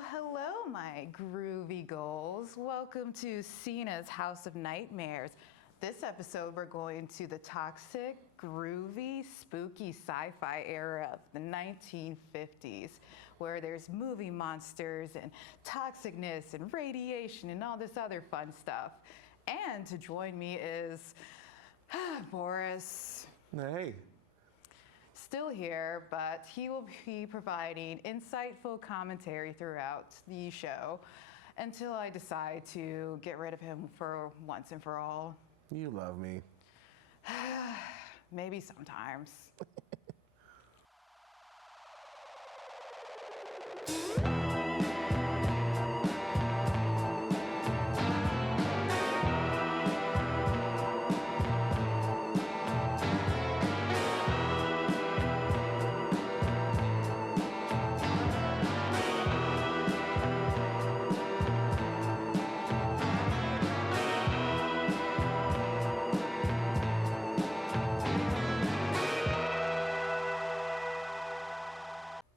Well, hello, my groovy goals. Welcome to Sena's House of Nightmares. This episode, we're going to the toxic, groovy, spooky sci-fi era of the 1950s, where there's movie monsters and toxicness and radiation and all this other fun stuff. And to join me is Boris. Hey. Still here, but he will be providing insightful commentary throughout the show until I decide to get rid of him for once and for all. You love me. Maybe sometimes.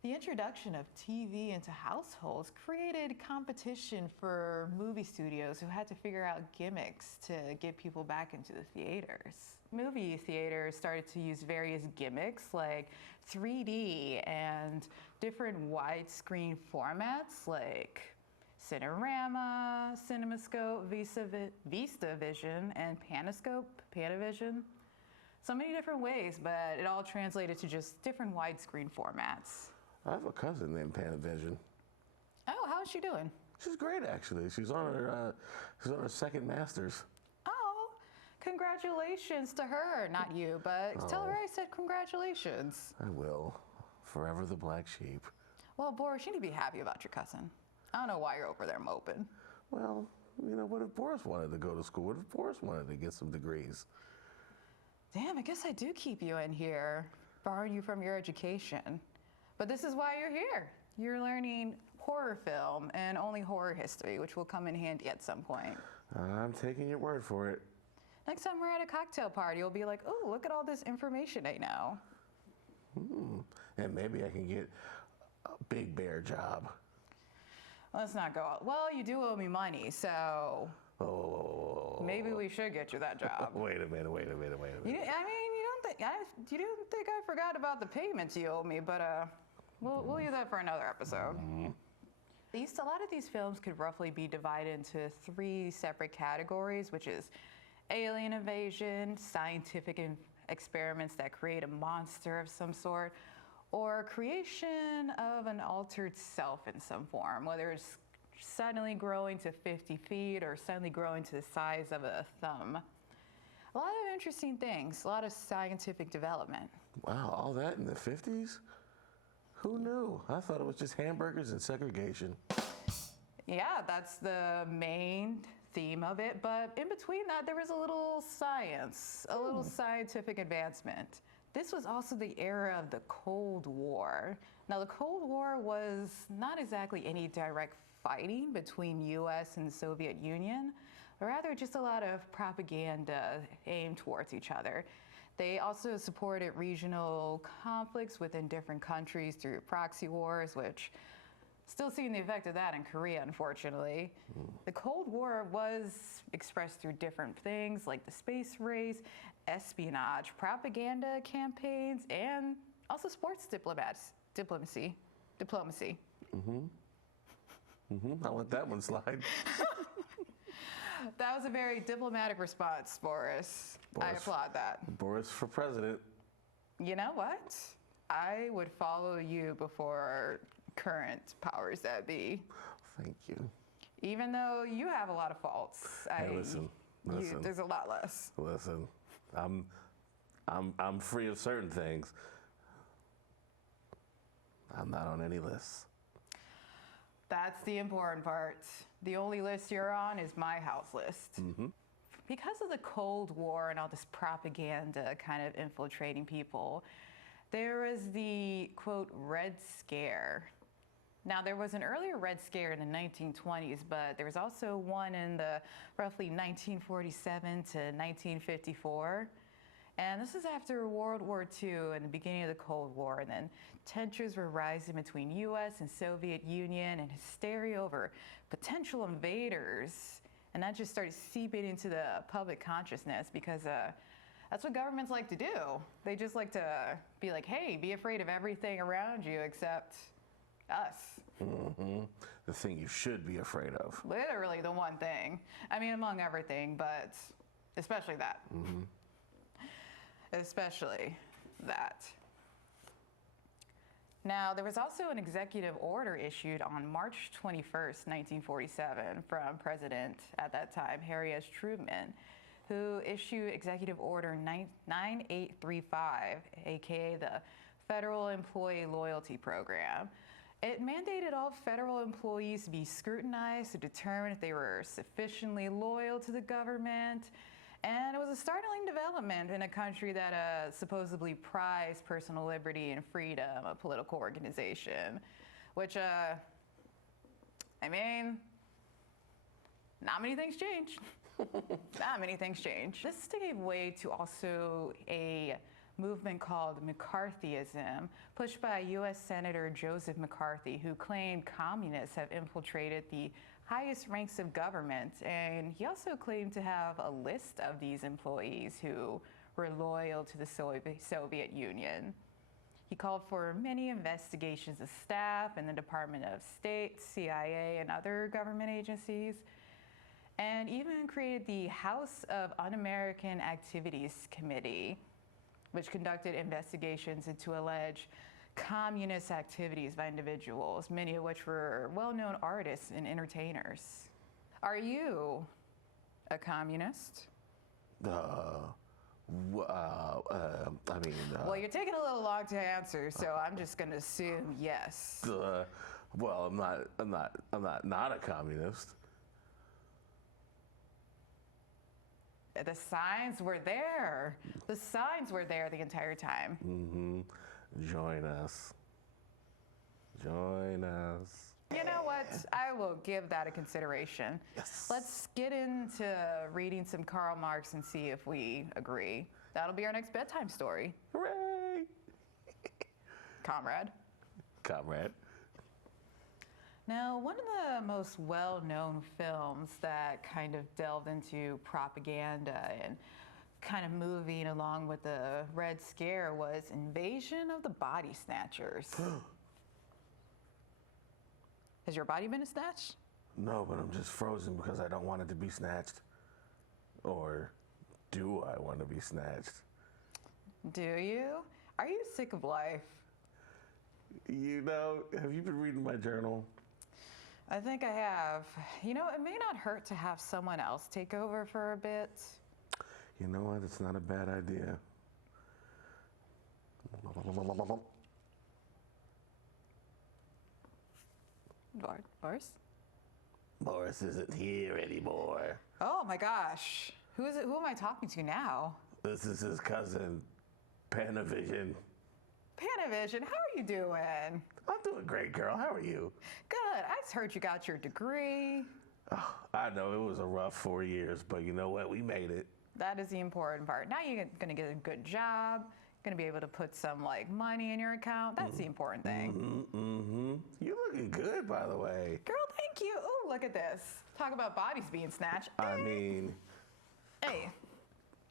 The introduction of TV into households created competition for movie studios who had to figure out gimmicks to get people back into the theaters. Movie theaters started to use various gimmicks like 3D and different widescreen formats like Cinerama, CinemaScope, VistaVision, and Panavision. So many different ways, but it all translated to just different widescreen formats. I have a cousin named Panavision. Oh, how's she doing? She's great, actually. She's on her second master's. Oh, congratulations to her. Not you, but tell her I said congratulations. I will. Forever the black sheep. Well, Boris, you need to be happy about your cousin. I don't know why you're over there moping. Well, you know, what if Boris wanted to go to school? What if Boris wanted to get some degrees? Damn, I guess I do keep you in here, borrowing you from your education. But this is why you're here. You're learning horror film and only horror history, which will come in handy at some point. I'm taking your word for it. Next time we're at a cocktail party, you'll be like, oh, look at all this information I know. And maybe I can get a big bear job. Let's not go out. Well, you do owe me money, so maybe we should get you that job. Wait a minute. You don't think I forgot about the payments you owe me, but we'll leave that for another episode. A lot of these films could roughly be divided into three separate categories, which is alien invasion, scientific experiments that create a monster of some sort, or creation of an altered self in some form, whether it's suddenly growing to 50 feet or suddenly growing to the size of a thumb. A lot of interesting things, a lot of scientific development. Wow, all that in the 50s? Who knew? I thought it was just hamburgers and segregation. Yeah, that's the main theme of it, but in between that, there was a little science, a little scientific advancement. This was also the era of the Cold War. Now, the Cold War was not exactly any direct fighting between US and the Soviet Union, but rather just a lot of propaganda aimed towards each other. They also supported regional conflicts within different countries through proxy wars, which still seeing the effect of that in Korea, unfortunately. The Cold War was expressed through different things like the space race, espionage, propaganda campaigns, and also sports diplomacy. I'll let that one slide. That was a very diplomatic response, Boris. I applaud that. Boris for president. You know what? I would follow you before current powers that be. Thank you. Even though you have a lot of faults. Hey, listen. There's a lot less. Listen, I'm free of certain things. I'm not on any lists. That's the important part. The only list you're on is my house list. Because of the Cold War and all this propaganda kind of infiltrating people, there was the, quote, Red Scare. Now, there was an earlier Red Scare in the 1920s, but there was also one in the roughly 1947 to 1954. And this is after World War II and the beginning of the Cold War. And then tensions were rising between US and Soviet Union and hysteria over potential invaders. And that just started seeping into the public consciousness because that's what governments like to do. They just like to be like, hey, be afraid of everything around you except us. Mm-hmm. The thing you should be afraid of. Literally the one thing. I mean, among everything, but especially that. Mm-hmm. Especially that. Now, there was also an executive order issued on March 21st, 1947, from President at that time, Harry S. Truman, who issued Executive Order 9835, aka the Federal Employee Loyalty Program. It mandated all federal employees to be scrutinized to determine if they were sufficiently loyal to the government. And it was a startling development in a country that supposedly prized personal liberty and freedom, a political organization, which, I mean, not many things changed. Not many things changed. This gave way to also a movement called McCarthyism, pushed by U.S. Senator Joseph McCarthy, who claimed communists have infiltrated the highest ranks of government, and he also claimed to have a list of these employees who were loyal to the Soviet Union. He called for many investigations of staff in the Department of State, CIA, and other government agencies, and even created the House of Un-American Activities Committee, which conducted investigations into alleged communist activities by individuals, many of which were well-known artists and entertainers. Are you a communist? I mean. Well, you're taking a little long to answer, so I'm just going to assume yes. Well, I'm not a communist. The signs were there. The signs were there the entire time. Mm-hmm. Join us. Join us. You know what? I will give that a consideration. Yes. Let's get into reading some Karl Marx and see if we agree. That'll be our next bedtime story. Hooray! Comrade. Comrade. Now, one of the most well-known films that kind of delved into propaganda and kind of moving along with the Red Scare was Invasion of the Body Snatchers. Has your body been snatched? No, but I'm just frozen because I don't want it to be snatched. Or do I want to be snatched? Do you? Are you sick of life? You know, have you been reading my journal? I think I have. You know, it may not hurt to have someone else take over for a bit. You know what? It's not a bad idea. Boris? Boris isn't here anymore. Oh my gosh. Who is it? Who am I talking to now? This is his cousin, Panavision. Panavision, how are you doing? I'm doing great, girl. How are you? Good. I just heard you got your degree. Oh, I know it was a rough 4 years, but you know what? We made it. That is the important part. Now you're going to get a good job, going to be able to put some like money in your account. That's the important thing. Mm-hmm. You're looking good, by the way. Girl, thank you. Oh, look at this. Talk about bodies being snatched. I mean, Hey,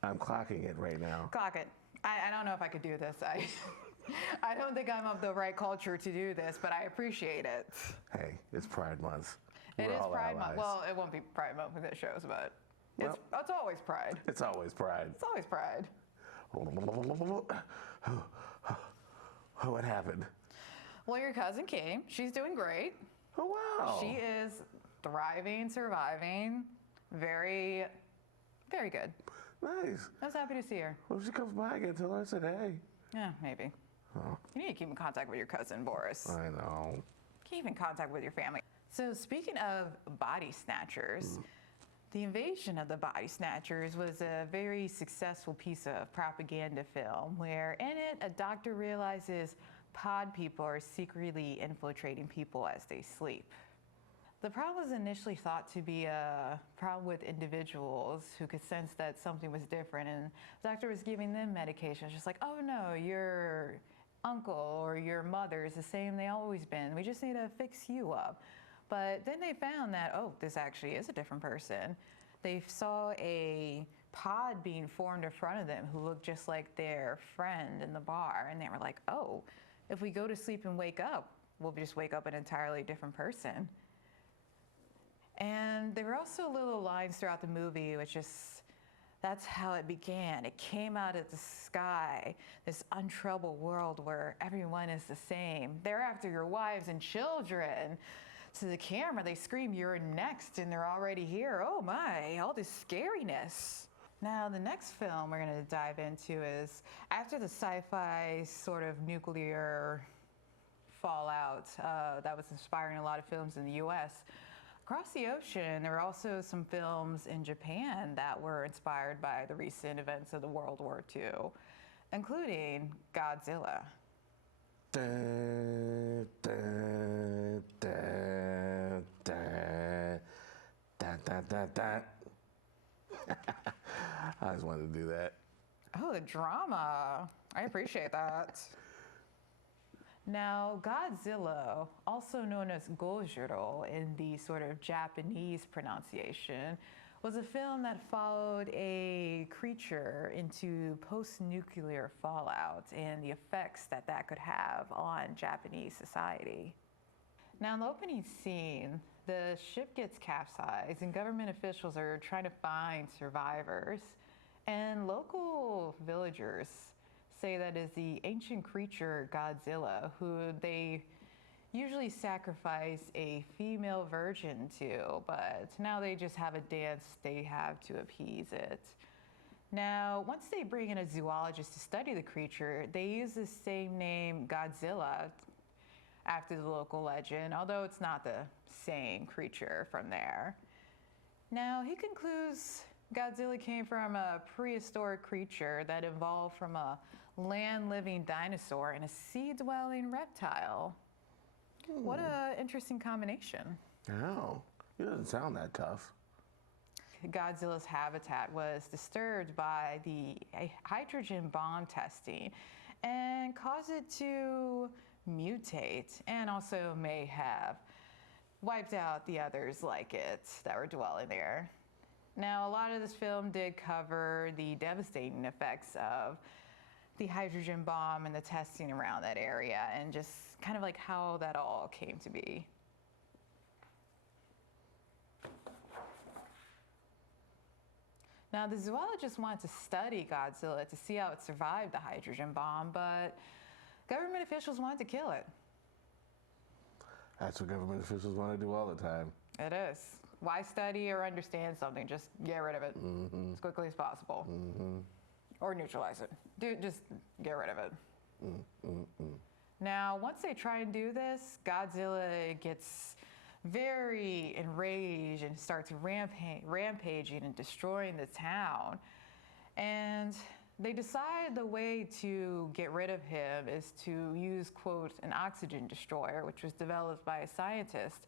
I'm clocking it right now. clock it. I don't know if I could do this. I don't think I'm of the right culture to do this, but I appreciate it. Hey, it's Pride Month. It We're is all Pride allies. Month. Well, it won't be Pride Month when it shows, but it's always Pride. It's always Pride. It's always Pride. What happened? Well, your cousin came. She's doing great. Oh, wow. She is thriving, surviving. Very, very good. Nice. I was happy to see her. Well, if she comes by again, tell her I said hey. Yeah, maybe. Oh, You need to keep in contact with your cousin, Boris. I know. Keep in contact with your family. So speaking of body snatchers, the Invasion of the Body Snatchers was a very successful piece of propaganda film where in it a doctor realizes pod people are secretly infiltrating people as they sleep. The problem was initially thought to be a problem with individuals who could sense that something was different, and the doctor was giving them medications, just like, oh no, your uncle or your mother is the same they always been. We just need to fix you up. But then they found that, oh, this actually is a different person. They saw a pod being formed in front of them who looked just like their friend in the bar, and they were like, oh, if we go to sleep and wake up, we'll just wake up an entirely different person. And there were also little lines throughout the movie, which is, that's how it began. It came out of the sky, this untroubled world where everyone is the same. They're after your wives and children. To the camera, they scream, you're next, and they're already here. Oh my, all this scariness. Now, the next film we're gonna dive into is after the sci-fi sort of nuclear fallout that was inspiring a lot of films in the US. Across the ocean, there were also some films in Japan that were inspired by the recent events of the World War II, including Godzilla. Da, da, da, da, da, da, da, da. I just wanted to do that. Oh, the drama. I appreciate that. Now, Godzilla, also known as Gojiro in the sort of Japanese pronunciation, was a film that followed a creature into post-nuclear fallout and the effects that that could have on Japanese society. Now, in the opening scene, the ship gets capsized and government officials are trying to find survivors. And local villagers say that is the ancient creature Godzilla, who they usually sacrifice a female virgin to, but now they just have a dance they have to appease it. Now, once they bring in a zoologist to study the creature, they use the same name Godzilla after the local legend, although it's not the same creature from there. Now, he concludes Godzilla came from a prehistoric creature that evolved from a land-living dinosaur and a sea-dwelling reptile. What an interesting combination. Oh, it doesn't sound that tough. Godzilla's habitat was disturbed by the hydrogen bomb testing and caused it to mutate, and also may have wiped out the others like it that were dwelling there. Now, a lot of this film did cover the devastating effects of the hydrogen bomb and the testing around that area, and just kind of like how that all came to be. Now, the zoologists wanted to study Godzilla to see how it survived the hydrogen bomb, but government officials wanted to kill it. That's what government officials want to do all the time. It is. Why study or understand something? Just get rid of it as quickly as possible. Or neutralize it. Just get rid of it. Now, once they try and do this, Godzilla gets very enraged and starts rampaging and destroying the town. And they decide the way to get rid of him is to use, quote, an oxygen destroyer, which was developed by a scientist.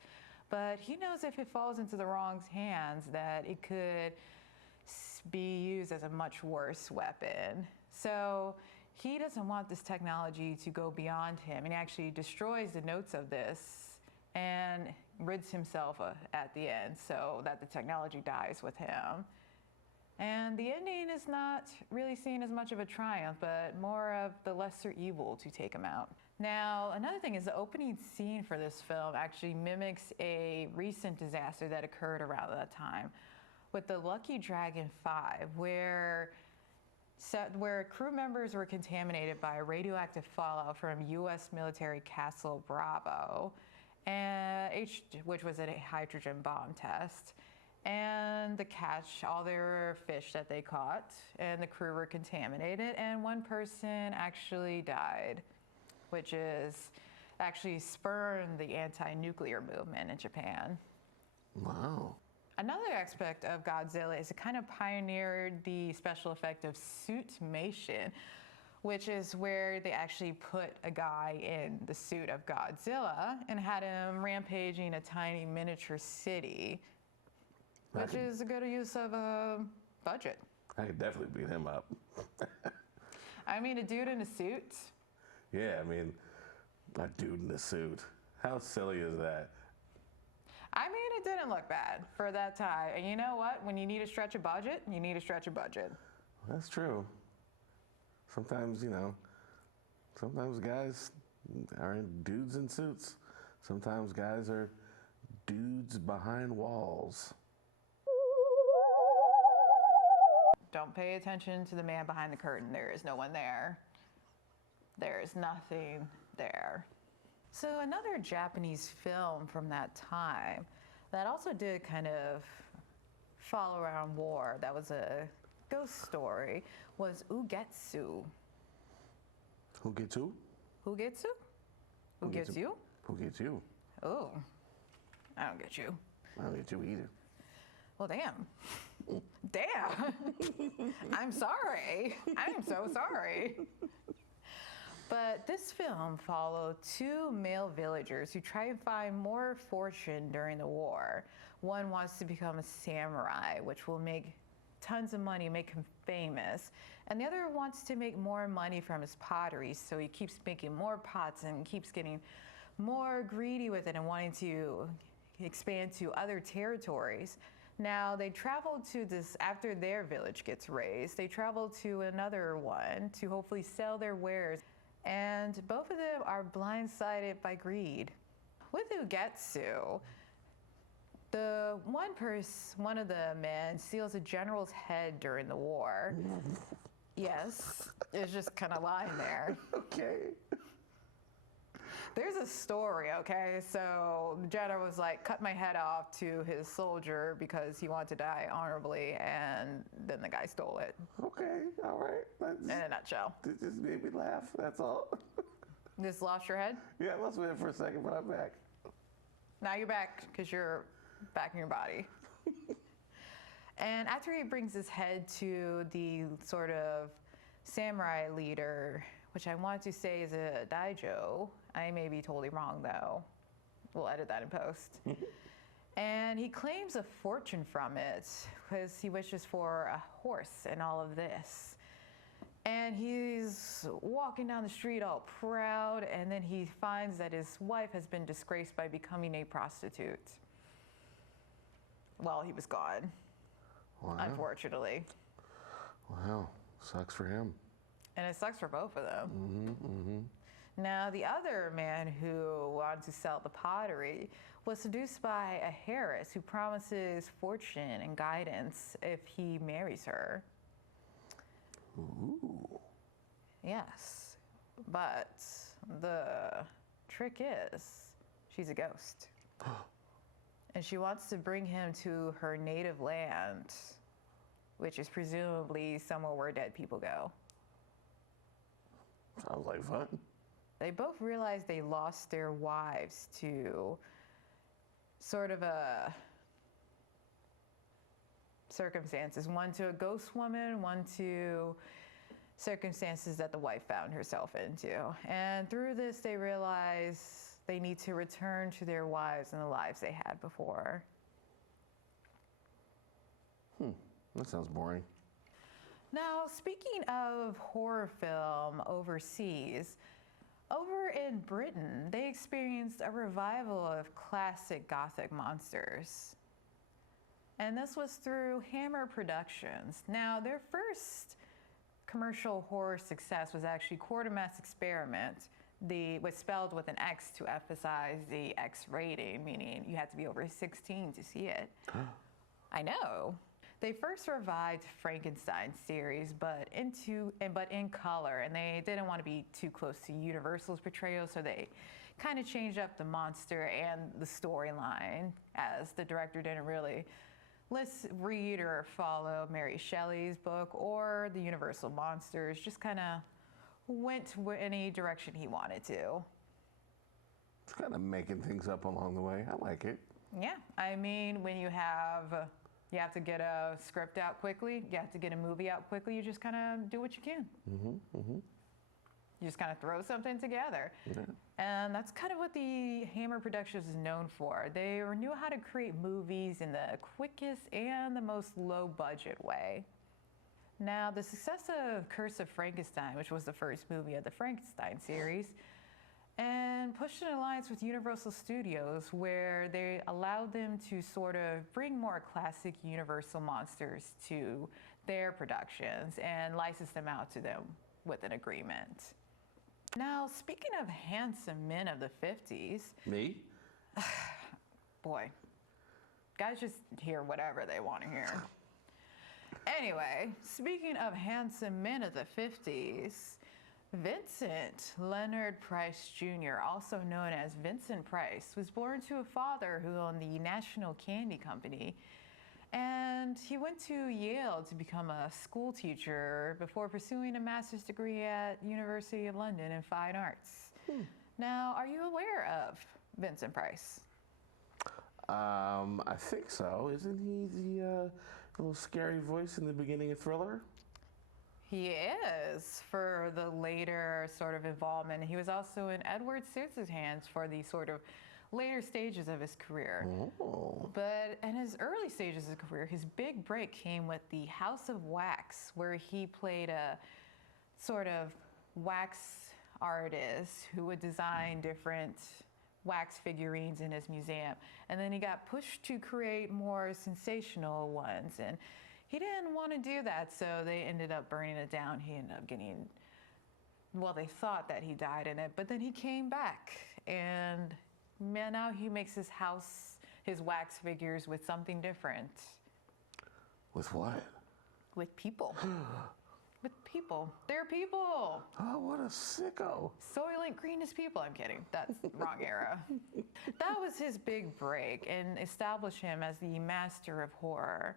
But he knows if it falls into the wrong hands that it could be used as a much worse weapon. So he doesn't want this technology to go beyond him, and he actually destroys the notes of this and rids himself at the end so that the technology dies with him. And the ending is not really seen as much of a triumph, but more of the lesser evil to take him out. Now, another thing is the opening scene for this film actually mimics a recent disaster that occurred around that time with the Lucky Dragon 5, where crew members were contaminated by radioactive fallout from U.S. military Castle Bravo, which was a hydrogen bomb test. And the catch, all their fish that they caught, and the crew were contaminated, and one person actually died, which is actually spurred the anti-nuclear movement in Japan. Wow. Another aspect of Godzilla is it kind of pioneered the special effect of suitmation, which is where they actually put a guy in the suit of Godzilla and had him rampaging a tiny miniature city, which is a good use of a budget. I could definitely beat him up. I mean, a dude in a suit. Yeah, I mean, a dude in a suit. How silly is that? I mean, it didn't look bad for that time. And you know what? When you need to stretch a budget, you need to stretch a budget. That's true. Sometimes, sometimes guys are dudes in suits. Sometimes guys are dudes behind walls. Don't pay attention to the man behind the curtain. There is no one there. There is nothing there. So another Japanese film from that time that also did kind of follow around war, that was a ghost story, was Ugetsu. Who gets who? Ugetsu? Who gets you? Who gets you? Oh, I don't get you. I don't get you either. Well, damn. Damn. I'm sorry. I'm so sorry. But this film followed two male villagers who try and find more fortune during the war. One wants to become a samurai, which will make tons of money, make him famous. And the other wants to make more money from his pottery, so he keeps making more pots and keeps getting more greedy with it and wanting to expand to other territories. Now, they travel to this, after their village gets razed, they travel to another one to hopefully sell their wares. And both of them are blindsided by greed. With Ugetsu, the one of the men steals a general's head during the war. Yes, it's just kind of lying there. Okay. There's a story, okay? So the general was like, cut my head off to his soldier because he wanted to die honorably, and then the guy stole it. Okay, all right. In a nutshell. It just made me laugh, that's all. Just lost your head? Yeah, I lost my head for a second, but I'm back. Now you're back because you're back in your body. And after he brings his head to the sort of samurai leader, which I want to say is a daijo. I may be totally wrong though. We'll edit that in post. And he claims a fortune from it because he wishes for a horse and all of this. And he's walking down the street all proud, and then he finds that his wife has been disgraced by becoming a prostitute while he was gone, Wow. unfortunately. Wow, sucks for him. And it sucks for both of them. Now, the other man who wanted to sell the pottery was seduced by a heiress who promises fortune and guidance if he marries her. Ooh. Yes, but the trick is she's a ghost. And she wants to bring him to her native land, which is presumably somewhere where dead people go. Sounds like fun. They both realize they lost their wives to sort of a circumstances. One to a ghost woman, one to circumstances that the wife found herself into. And through this, they realize they need to return to their wives and the lives they had before. That sounds boring. Now, speaking of horror film overseas, over in Britain, they experienced a revival of classic Gothic monsters. And this was through Hammer Productions. Now, their first commercial horror success was actually Quartermass Experiment. Was spelled with an X to emphasize the X rating, meaning you had to be over 16 to see it. I know. They first revived Frankenstein's series, but in color, and they didn't want to be too close to Universal's portrayal, so they kind of changed up the monster and the storyline, as the director didn't really read or follow Mary Shelley's book or the Universal monsters, just kind of went any direction he wanted to. It's kind of making things up along the way. I like it. Yeah, I mean, when you have to get a script out quickly, you have to get a movie out quickly, you just kind of do what you can. You just kind of throw something together. Yeah. And that's kind of what the Hammer Productions is known for. They knew how to create movies in the quickest and the most low budget way. Now, the success of Curse of Frankenstein, which was the first movie of the Frankenstein series, and pushed an alliance with Universal Studios where they allowed them to sort of bring more classic Universal monsters to their productions and license them out to them with an agreement. Now, speaking of handsome men of the 50s, Me? boy, guys just hear whatever they want to hear. Anyway, speaking of handsome men of the 50s, Vincent Leonard Price Jr., also known as Vincent Price, was born to a father who owned the National Candy Company. And he went to Yale to become a school teacher before pursuing a master's degree at University of London in Fine Arts. Now, are you aware of Vincent Price? I think so. Isn't he the little scary voice in the beginning of Thriller? He is, for the later sort of involvement. He was also in Edward Scissorhands for the sort of later stages of his career. Oh. But in his early stages of his career, his big break came with the House of Wax, where he played a sort of wax artist who would design different wax figurines in his museum. And then he got pushed to create more sensational ones. And he didn't want to do that, so they ended up burning it down. He ended up getting, well, they thought that he died in it, but then he came back. And now he makes his house, his wax figures with something different. With what? With people. With people. They're people. Oh, what a sicko. Soylent Green is people. I'm kidding. That's the wrong era. That was his big break and established him as the master of horror.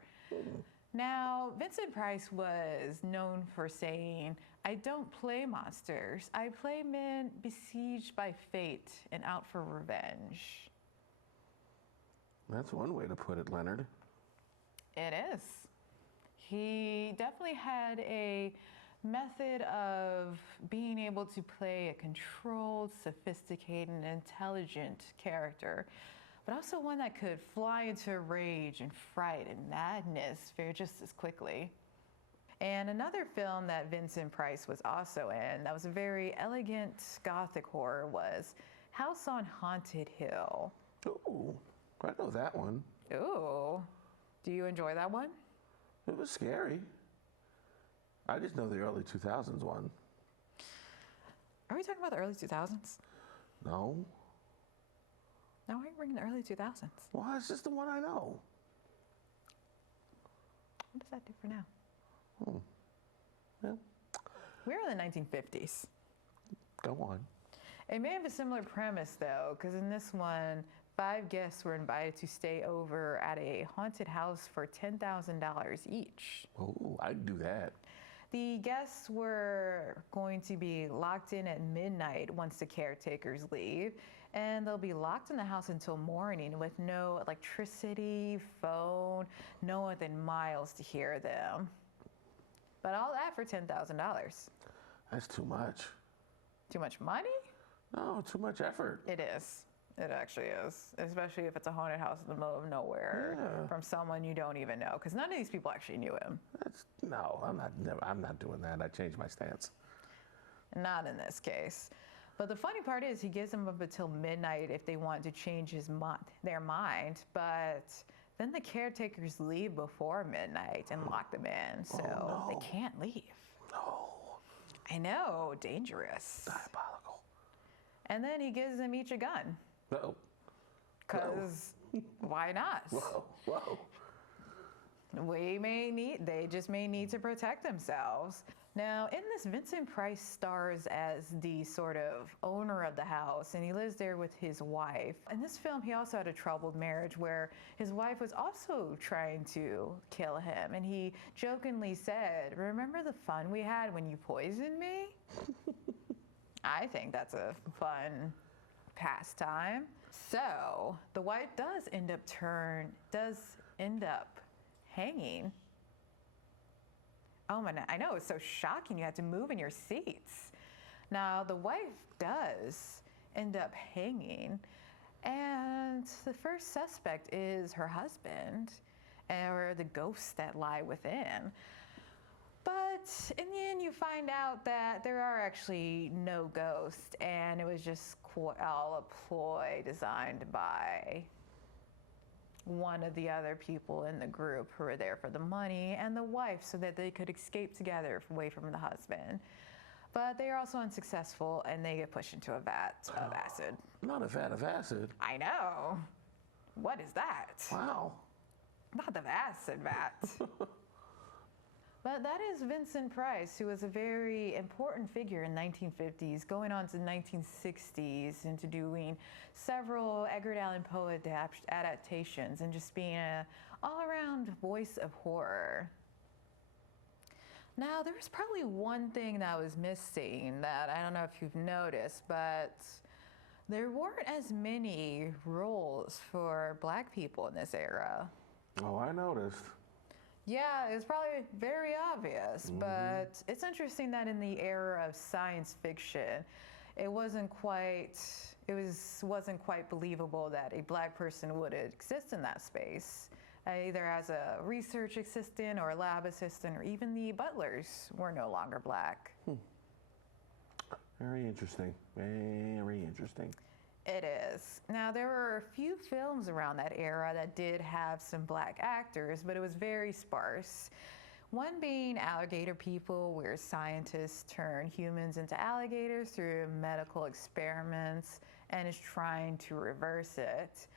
Now, Vincent Price was known for saying, "I don't play monsters. I play men besieged by fate and out for revenge." That's one way to put it, Leonard. It is. He definitely had a method of being able to play a controlled, sophisticated, and intelligent character, but also one that could fly into rage and fright and madness just as quickly. And another film that Vincent Price was also in that was a very elegant gothic horror was House on Haunted Hill. Ooh, I know that one. Ooh, do you enjoy that one? It was scary. I just know the early 2000s one. Are we talking about the early 2000s? No. No, why are you bringing the early 2000s? Well, it's just the one I know. What does that do for now? Well, We're in the 1950s. go on. It may have a similar premise, though, because in this one, 5 guests were invited to stay over at a haunted house for $10,000 each. Oh, I'd do that. The guests were going to be locked in at midnight once the caretakers leave, and they'll be locked in the house until morning with no electricity, phone, no one within miles to hear them. But all that for $10,000. That's too much. Too much money? No, too much effort. It is. It actually is, especially if it's a haunted house in the middle of nowhere from someone you don't even know, because none of these people actually knew him. No, I'm not doing that. I changed my stance. Not in this case. But the funny part is he gives them up until midnight if they want to change their mind, but then the caretakers leave before midnight and lock them in, so they can't leave. No. I know, dangerous. Diabolical. And then he gives them each a gun. Whoa. Because why not? Whoa. They just may need to protect themselves. Now, in this, Vincent Price stars as the sort of owner of the house, and he lives there with his wife. In this film, he also had a troubled marriage where his wife was also trying to kill him, and he jokingly said, "Remember the fun we had when you poisoned me?" I think that's a fun pastime. So the wife does end up hanging. Oh my, I know, it's so shocking. You had to move in your seats. Now, the wife does end up hanging, and the first suspect is her husband, or the ghosts that lie within. But in the end, you find out that there are actually no ghosts, and it was just all a ploy designed by one of the other people in the group who were there for the money and the wife so that they could escape together away from the husband. But they are also unsuccessful, and they get pushed into a vat of acid. Not a vat of acid. I know. What is that? Wow. Not the acid vat. But that is Vincent Price, who was a very important figure in 1950s, going on to 1960s into doing several Edgar Allan Poe adaptations and just being an all-around voice of horror. Now, there's probably one thing that was missing that I don't know if you've noticed, but there weren't as many roles for Black people in this era. Oh, I noticed. Yeah, it was probably very obvious, but it's interesting that in the era of science fiction, it wasn't quite believable that a Black person would exist in that space, either as a research assistant or a lab assistant, or even the butlers were no longer Black. Very interesting. Very interesting. It is. Now, there were a few films around that era that did have some Black actors, but it was very sparse. One being Alligator People, where scientists turn humans into alligators through medical experiments and is trying to reverse it.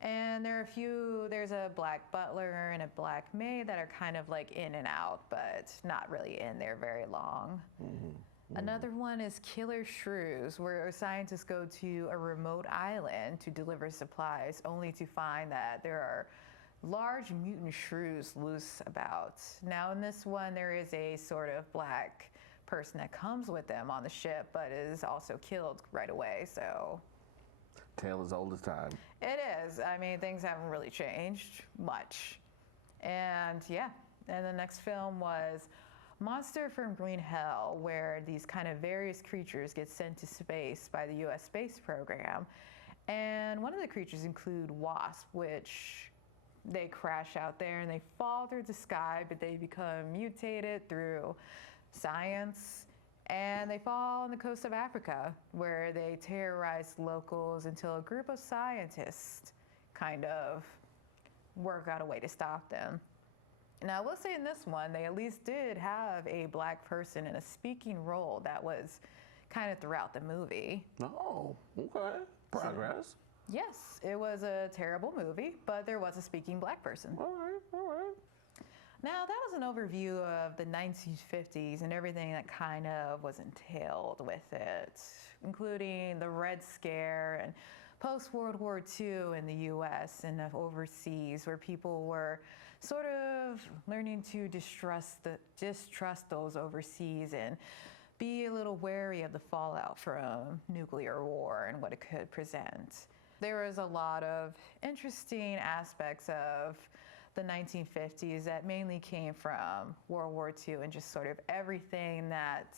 And there's a Black butler and a Black maid that are kind of like in and out, but not really in there very long. Another one is Killer Shrews, where scientists go to a remote island to deliver supplies, only to find that there are large mutant shrews loose about. Now, in this one, there is a sort of Black person that comes with them on the ship, but is also killed right away, so. Tale as old as time. It is. I mean, things haven't really changed much. And yeah, and the next film was Monster from Green Hell, where these kind of various creatures get sent to space by the US space program. And one of the creatures include wasps, which they crash out there and they fall through the sky, but they become mutated through science. And they fall on the coast of Africa, where they terrorize locals until a group of scientists kind of work out a way to stop them. Now, I will say in this one, they at least did have a Black person in a speaking role that was kind of throughout the movie. Oh, okay. Progress. Yes, it was a terrible movie, but there was a speaking Black person. All right, all right. Now, that was an overview of the 1950s and everything that kind of was entailed with it, including the Red Scare and post-World War II in the US and overseas, where people were sort of learning to distrust those overseas and be a little wary of the fallout from nuclear war and what it could present. There was a lot of interesting aspects of the 1950s that mainly came from World War II and just sort of everything that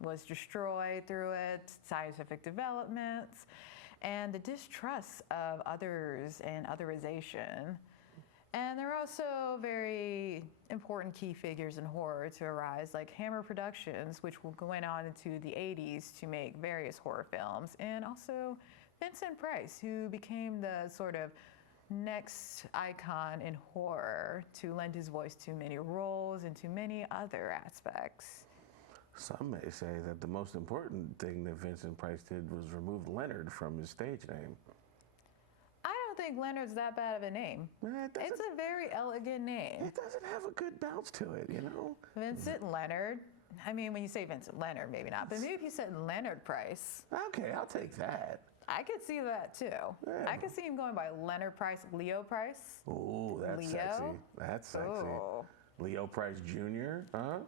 was destroyed through it, scientific developments, and the distrust of others and otherization. And there are also very important key figures in horror to arise, like Hammer Productions, which went on into the 80s to make various horror films, and also Vincent Price, who became the sort of next icon in horror to lend his voice to many roles and to many other aspects. Some may say that the most important thing that Vincent Price did was remove Leonard from his stage name. I don't think Leonard's that bad of a name. It's a very elegant name. It doesn't have a good bounce to it, you know? Vincent Leonard. I mean, when you say Vincent Leonard, maybe not, but maybe if you said Leonard Price. Okay, I'll take that. I could see that too. Yeah. I could see him going by Leonard Price, Leo Price. Ooh, that's Leo? sexy. That's sexy. Ooh. Leo Price Jr., huh?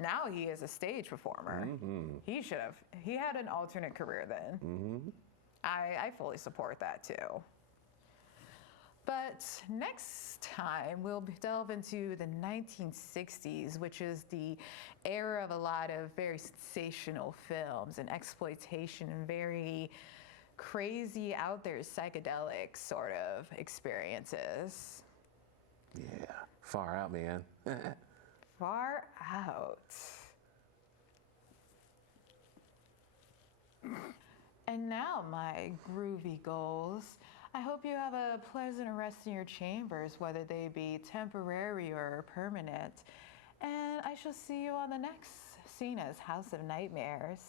Now he is a stage performer. He had an alternate career then. I fully support that too. But next time, we'll delve into the 1960s, which is the era of a lot of very sensational films and exploitation and very crazy, out there, psychedelic sort of experiences. Yeah, far out, man. Far out. And now, my groovy goals. I hope you have a pleasant rest in your chambers, whether they be temporary or permanent. And I shall see you on the next Sena's House of Nightmares.